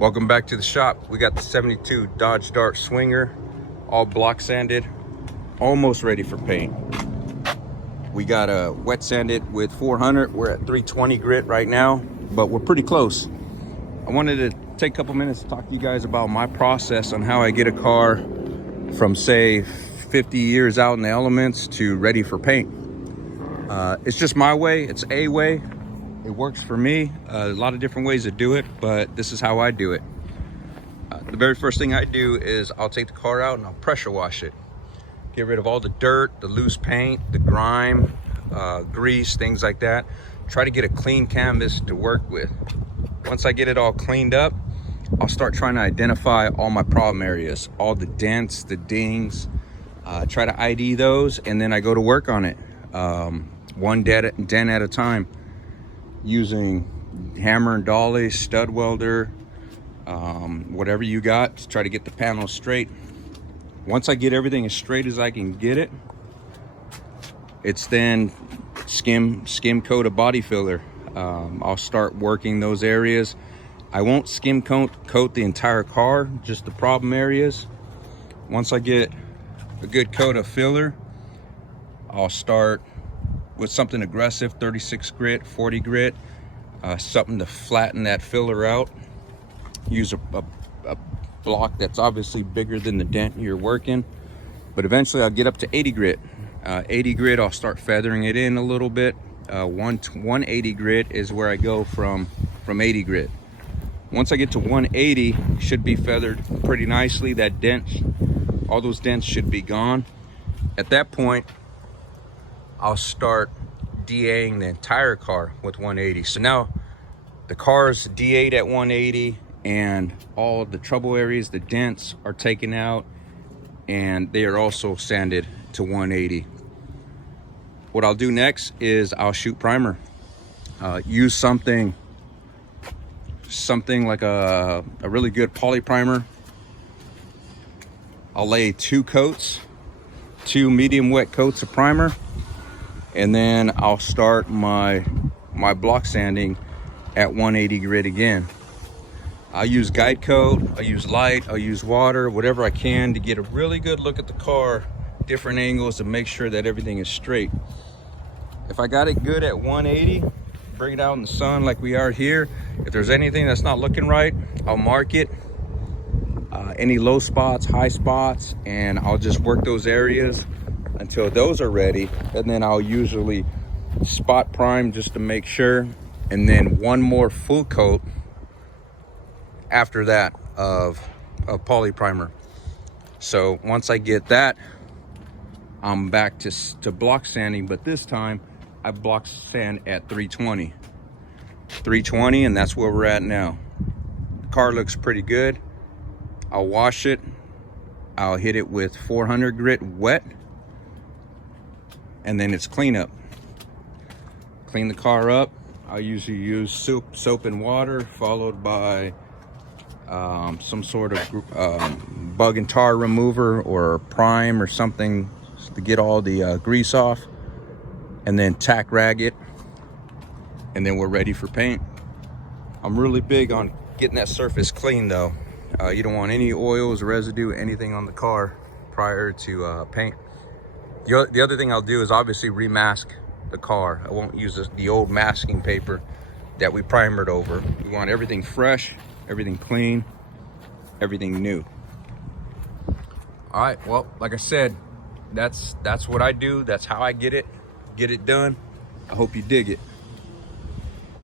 Welcome back to the shop. We got the 72 Dodge Dart Swinger, all block sanded, almost ready for paint. We got a wet sanded with 400. We're at 320 grit right now, but we're pretty close. I wanted to take a couple minutes to talk to you guys about my process on how I get a car from, say, 50 years out in the elements to ready for paint. It's just my way. It's a way. It works for me. A lot of different ways to do it, but this is how I do it. The very first thing I do is I'll take the car out and I'll pressure wash it. Get rid of all the dirt, the loose paint, the grime, grease, things like that. Try to get a clean canvas to work with. Once I get it all cleaned up, I'll start trying to identify all my problem areas, all the dents, the dings, try to ID those, and then I go to work on it. One dent at a time, using hammer and dolly, stud welder, whatever you got to try to get the panel straight. Once I get everything as straight as I can get it, it's then skim coat a body filler. I'll start working those areas. I won't skim coat the entire car, just the problem areas. Once I get a good coat of filler, I'll start with something aggressive, 36 grit, 40 grit, something to flatten that filler out. Use a block that's obviously bigger than the dent you're working, but eventually I'll get up to 80 grit. 80 grit, I'll start feathering it in a little bit. 180 grit is where I go from 80 grit. Once I get to 180, should be feathered pretty nicely. That dent, all those dents should be gone. At that point, I'll start DAing the entire car with 180. So now the car's DA'd at 180 and all the trouble areas, the dents are taken out, and they are also sanded to 180. What I'll do next is I'll shoot primer. Use something like a really good poly primer. I'll lay two medium wet coats of primer, and then I'll start my block sanding at 180 grit again. I'll use guide coat, I'll use light, I'll use water, whatever I can to get a really good look at the car, different angles to make sure that everything is straight. If I got it good at 180, bring it out in the sun like we are here. If there's anything that's not looking right, I'll mark it. Any low spots, high spots, and I'll just work those areas until those are ready, and then I'll usually spot prime just to make sure, and then one more full coat after that of poly primer. So once I get that, I'm back to block sanding, but this time I block sand at 320, and that's where we're at now. The car looks pretty good. I'll wash it. I'll hit it with 400 grit wet, and then it's cleanup. Clean the car up. I usually use soap and water, followed by some sort of bug and tar remover or prime or something to get all the grease off, and then tack rag it, and then we're ready for paint. I'm really big on getting that surface clean though. You don't want any oils, residue, anything on the car prior to paint. The other thing I'll do is obviously remask the car. I won't use the old masking paper that we primered over. We want everything fresh, everything clean, everything new. All right, well, like I said, that's what I do. That's how I get it done. I hope you dig it.